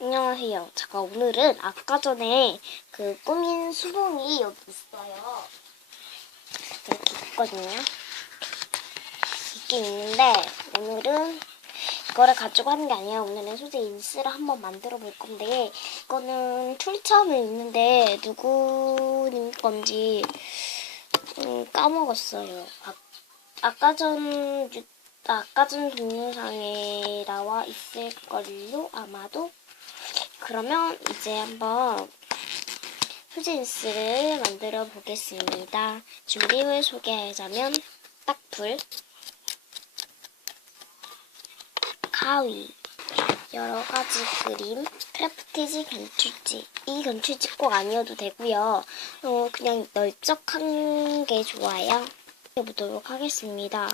안녕하세요. 제가 오늘은 아까 전에 그 꾸민 수봉이 여기 있어요. 이렇게 있거든요. 있긴 있는데 오늘은 이거를 가지고 하는 게 아니라 오늘은 소재 인스를 한번 만들어 볼 건데 이거는 출처는 있는데 누구님 건지 음, 까먹었어요. 아, 아까 전 유- 아까 전 동영상에 나와 있을걸요 아마도 그러면 이제 한번 후진스를 만들어 보겠습니다. 준비물 소개하자면 딱불, 가위, 여러 가지 그림, 크래프티지 견출지. 이 견출지 꼭 아니어도 되고요. 어, 그냥 널쩍한 게 좋아요. 해보도록 하겠습니다.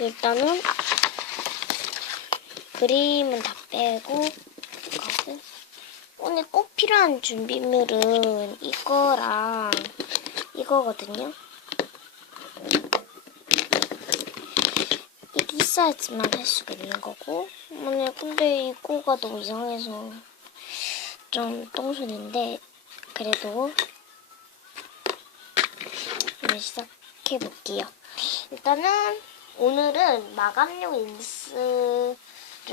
일단은 그림은 다 빼고 이거는 오늘 꼭 필요한 준비물은 이거랑 이거거든요. 이게 있어야지만 할 수가 있는 거고 오늘 근데 이거가 너무 이상해서 좀 똥손인데 그래도 오늘 시작해 볼게요. 일단은 오늘은 마감용 인스를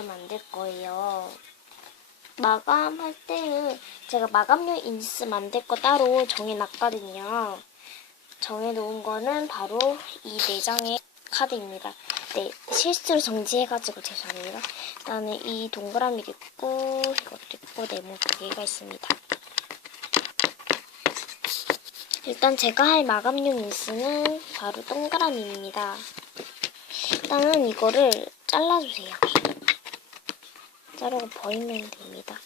만들 거예요. 마감할 때는 제가 마감용 인스 만들 거 따로 정해놨거든요. 정해놓은 거는 바로 이네 장의 카드입니다. 네, 실수로 정지해가지고 죄송합니다. 일단은 이 동그라미도 있고 이것도 있고 네모 두 개가 있습니다. 일단 제가 할 마감용 인스는 바로 동그라미입니다. 일단은 이거를 잘라주세요. 자르고 버리면 됩니다.